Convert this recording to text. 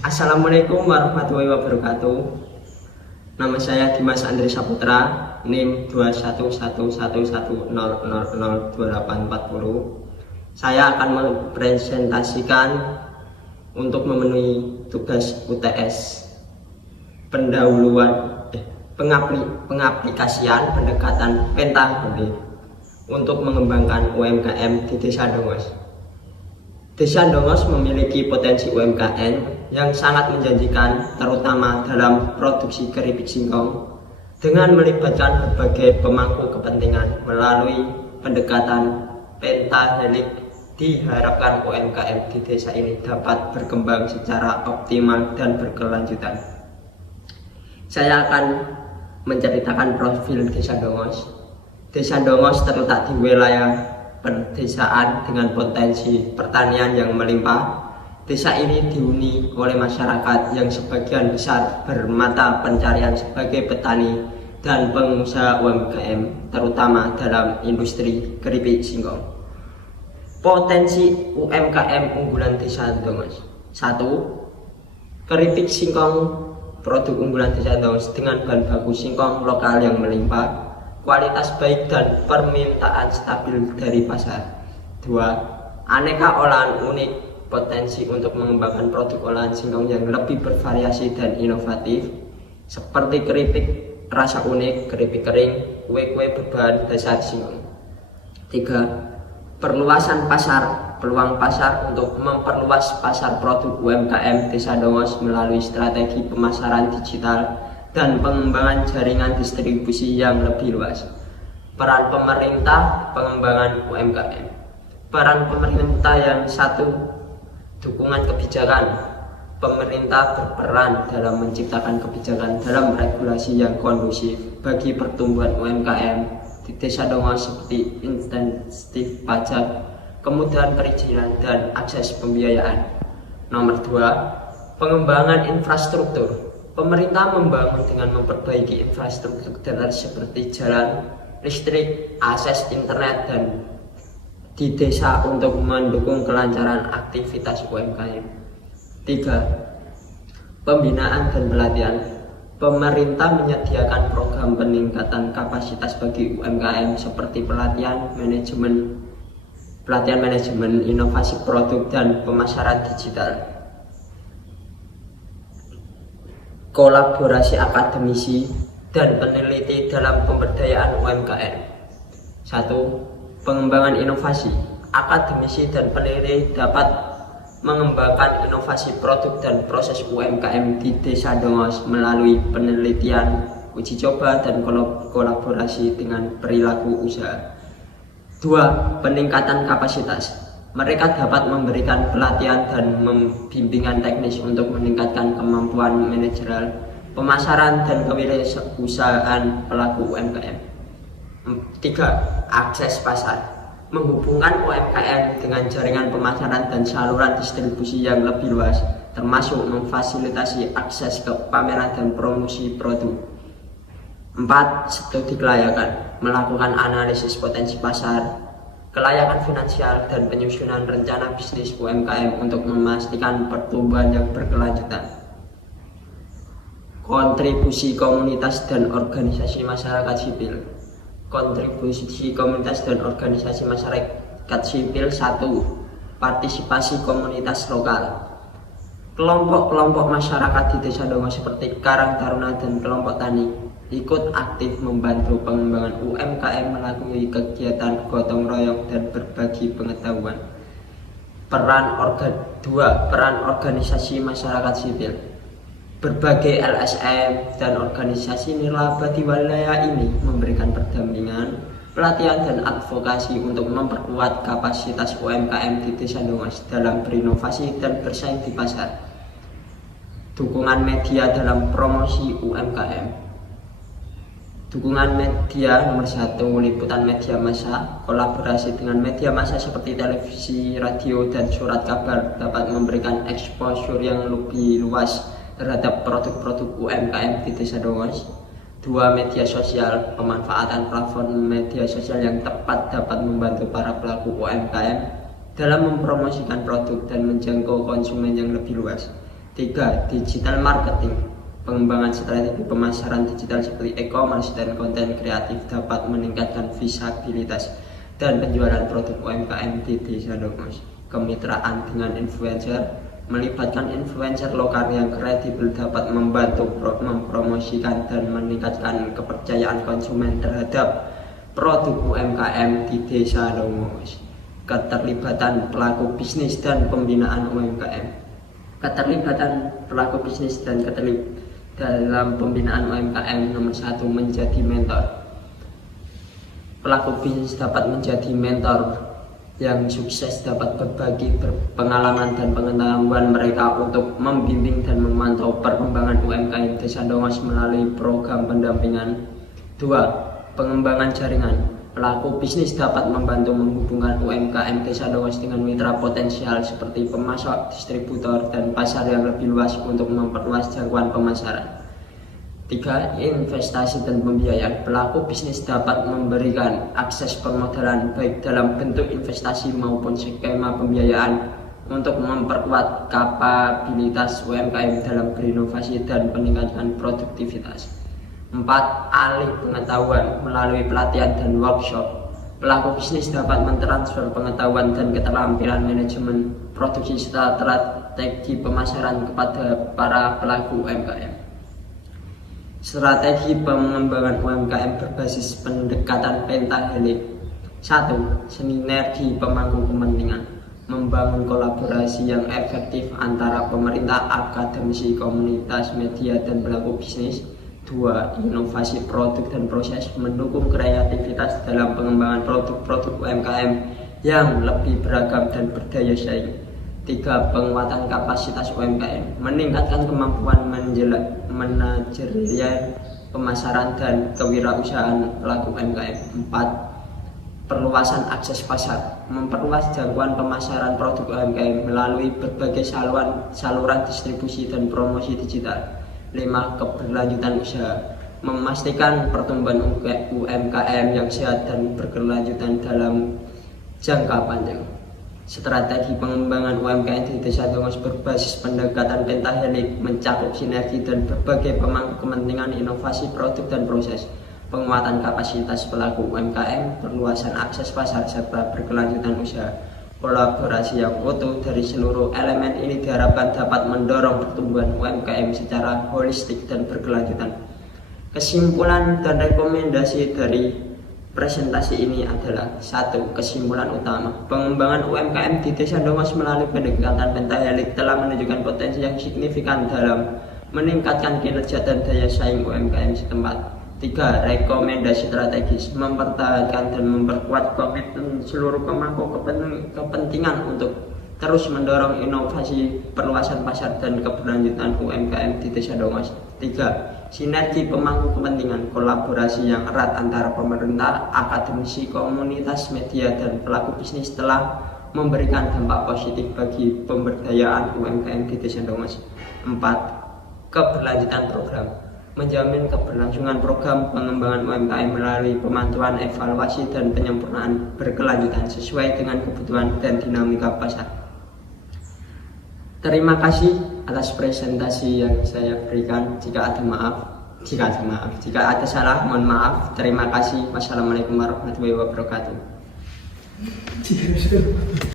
Assalamualaikum warahmatullahi wabarakatuh. Nama saya Dimas Andri Saputra, NIM 2111100002840. Saya akan mempresentasikan untuk memenuhi tugas UTS pengaplikasian pendekatan pentagonal untuk mengembangkan UMKM di Desa Dongos. Desa Dongos memiliki potensi UMKM yang sangat menjanjikan, terutama dalam produksi keripik singkong, dengan melibatkan berbagai pemangku kepentingan melalui pendekatan pentahelik. Diharapkan UMKM di desa ini dapat berkembang secara optimal dan berkelanjutan. Saya akan menceritakan profil Desa Dongos. Desa Dongos terletak di wilayah pedesaan dengan potensi pertanian yang melimpah. Desa ini dihuni oleh masyarakat yang sebagian besar bermata pencarian sebagai petani dan pengusaha UMKM, terutama dalam industri keripik singkong. Potensi UMKM unggulan Desa Dongos: 1. Keripik singkong, produk unggulan Desa Dongos dengan bahan baku singkong lokal yang melimpah, kualitas baik dan permintaan stabil dari pasar. 2. Aneka olahan unik, potensi untuk mengembangkan produk olahan singkong yang lebih bervariasi dan inovatif, seperti keripik rasa unik, keripik kering, kue-kue berbahan dasar singkong. 3. Perluasan pasar, peluang pasar untuk memperluas pasar produk UMKM Desa Dongos melalui strategi pemasaran digital dan pengembangan jaringan distribusi yang lebih luas. Peran pemerintah pengembangan UMKM. Peran pemerintah yang 1. Dukungan kebijakan. Pemerintah berperan dalam menciptakan kebijakan dalam regulasi yang kondusif bagi pertumbuhan UMKM di Desa Dongos, seperti insentif pajak, kemudahan perizinan, dan akses pembiayaan. Nomor 2. Pengembangan infrastruktur. Pemerintah membangun dengan memperbaiki infrastruktur seperti jalan, listrik, akses internet, dan di desa untuk mendukung kelancaran aktivitas UMKM. 3. Pembinaan dan pelatihan. Pemerintah menyediakan program peningkatan kapasitas bagi UMKM seperti pelatihan manajemen, inovasi produk, dan pemasaran digital. Kolaborasi akademisi dan peneliti dalam pemberdayaan UMKM. 1. Pengembangan inovasi. Akademisi dan peneliti dapat mengembangkan inovasi produk dan proses UMKM di Desa Dongos melalui penelitian, uji coba, dan kolaborasi dengan perilaku usaha. 2. Peningkatan kapasitas. Mereka dapat memberikan pelatihan dan bimbingan teknis untuk meningkatkan kemampuan manajerial, pemasaran, dan kewirausahaan pelaku UMKM. 3. Akses pasar. Menghubungkan UMKM dengan jaringan pemasaran dan saluran distribusi yang lebih luas, termasuk memfasilitasi akses ke pameran dan promosi produk. 4. Studi kelayakan. Melakukan analisis potensi pasar, kelayakan finansial, dan penyusunan rencana bisnis UMKM untuk memastikan pertumbuhan yang berkelanjutan. Kontribusi komunitas dan organisasi masyarakat sipil. Kontribusi komunitas dan organisasi masyarakat sipil. 1. Partisipasi komunitas lokal. Kelompok-kelompok masyarakat di Desa Dongos seperti Karang Taruna dan kelompok tani ikut aktif membantu pengembangan UMKM melalui kegiatan gotong royong dan berbagi pengetahuan. Peran organisasi masyarakat sipil. Berbagai LSM dan organisasi nirlaba di wilayah ini memberikan pendampingan, pelatihan, dan advokasi untuk memperkuat kapasitas UMKM di Desa Dongos dalam berinovasi dan bersaing di pasar. Dukungan media dalam promosi UMKM. Dukungan media. Nomor 1. Liputan media massa. Kolaborasi dengan media massa seperti televisi, radio, dan surat kabar dapat memberikan exposure yang lebih luas terhadap produk-produk UMKM di Desa Dongos. 2. Media sosial. Pemanfaatan platform media sosial yang tepat dapat membantu para pelaku UMKM dalam mempromosikan produk dan menjangkau konsumen yang lebih luas. 3. Digital marketing. Pengembangan strategi pemasaran digital seperti e-commerce dan konten kreatif dapat meningkatkan visibilitas dan penjualan produk UMKM di desa Dongos. Kemitraan dengan influencer. Melibatkan influencer lokal yang kredibel dapat membantu mempromosikan dan meningkatkan kepercayaan konsumen terhadap produk UMKM di desa Dongos. Keterlibatan pelaku bisnis dan pembinaan UMKM. Keterlibatan pelaku bisnis dan dalam pembinaan UMKM nomor 1, menjadi mentor. Pelaku bisnis dapat menjadi mentor yang sukses, dapat berbagi pengalaman dan pengetahuan mereka untuk membimbing dan memantau perkembangan UMKM desa Dongos melalui program pendampingan. 2. Pengembangan jaringan. Pelaku bisnis dapat membantu menghubungkan UMKM desa Dongos dengan mitra potensial seperti pemasok, distributor, dan pasar yang lebih luas untuk memperluas jangkauan pemasaran. 3. Investasi dan pembiayaan. Pelaku bisnis dapat memberikan akses permodalan baik dalam bentuk investasi maupun skema pembiayaan untuk memperkuat kapabilitas UMKM dalam berinovasi dan meningkatkan produktivitas. 4. Alih pengetahuan melalui pelatihan dan workshop. Pelaku bisnis dapat mentransfer pengetahuan dan keterampilan manajemen produksi serta strategi pemasaran kepada para pelaku UMKM. Strategi pengembangan UMKM berbasis pendekatan pentahelik. 1. Sinergi pemangku kepentingan. Membangun kolaborasi yang efektif antara pemerintah, akademisi, komunitas, media, dan pelaku bisnis. 2. Inovasi produk dan proses. Mendukung kreativitas dalam pengembangan produk-produk UMKM yang lebih beragam dan berdaya saing. 3. Penguatan kapasitas UMKM. Meningkatkan kemampuan manajerial, pemasaran, dan kewirausahaan pelaku UMKM. 4. Perluasan akses pasar. Memperluas jangkauan pemasaran produk UMKM melalui berbagai saluran distribusi dan promosi digital. 5. Keberlanjutan usaha. Memastikan pertumbuhan UMKM yang sehat dan berkelanjutan dalam jangka panjang. Strategi pengembangan UMKM di desa Dongos berbasis pendekatan pentahelik, mencakup sinergi dan berbagai pemangku kepentingan, inovasi produk dan proses, penguatan kapasitas pelaku UMKM, perluasan akses pasar, serta berkelanjutan usaha. Kolaborasi yang utuh dari seluruh elemen ini diharapkan dapat mendorong pertumbuhan UMKM secara holistik dan berkelanjutan. Kesimpulan dan rekomendasi dari presentasi ini adalah: 1. Kesimpulan utama, pengembangan UMKM di desa Dongos melalui pendekatan pentahelik telah menunjukkan potensi yang signifikan dalam meningkatkan kinerja dan daya saing UMKM setempat. 3. Rekomendasi strategis, mempertahankan dan memperkuat komitmen seluruh pemangku kepentingan untuk terus mendorong inovasi, perluasan pasar, dan keberlanjutan UMKM di desa Dongos. 3. Sinergi pemangku kepentingan, kolaborasi yang erat antara pemerintah, akademisi, komunitas, media, dan pelaku bisnis telah memberikan dampak positif bagi pemberdayaan UMKM di desa Dongos. 4. Keberlanjutan program, menjamin keberlangsungan program pengembangan UMKM melalui pemantauan, evaluasi, dan penyempurnaan berkelanjutan sesuai dengan kebutuhan dan dinamika pasar. Terima kasih atas presentasi yang saya berikan. Jika ada salah, mohon maaf. Terima kasih. Wassalamualaikum warahmatullahi wabarakatuh.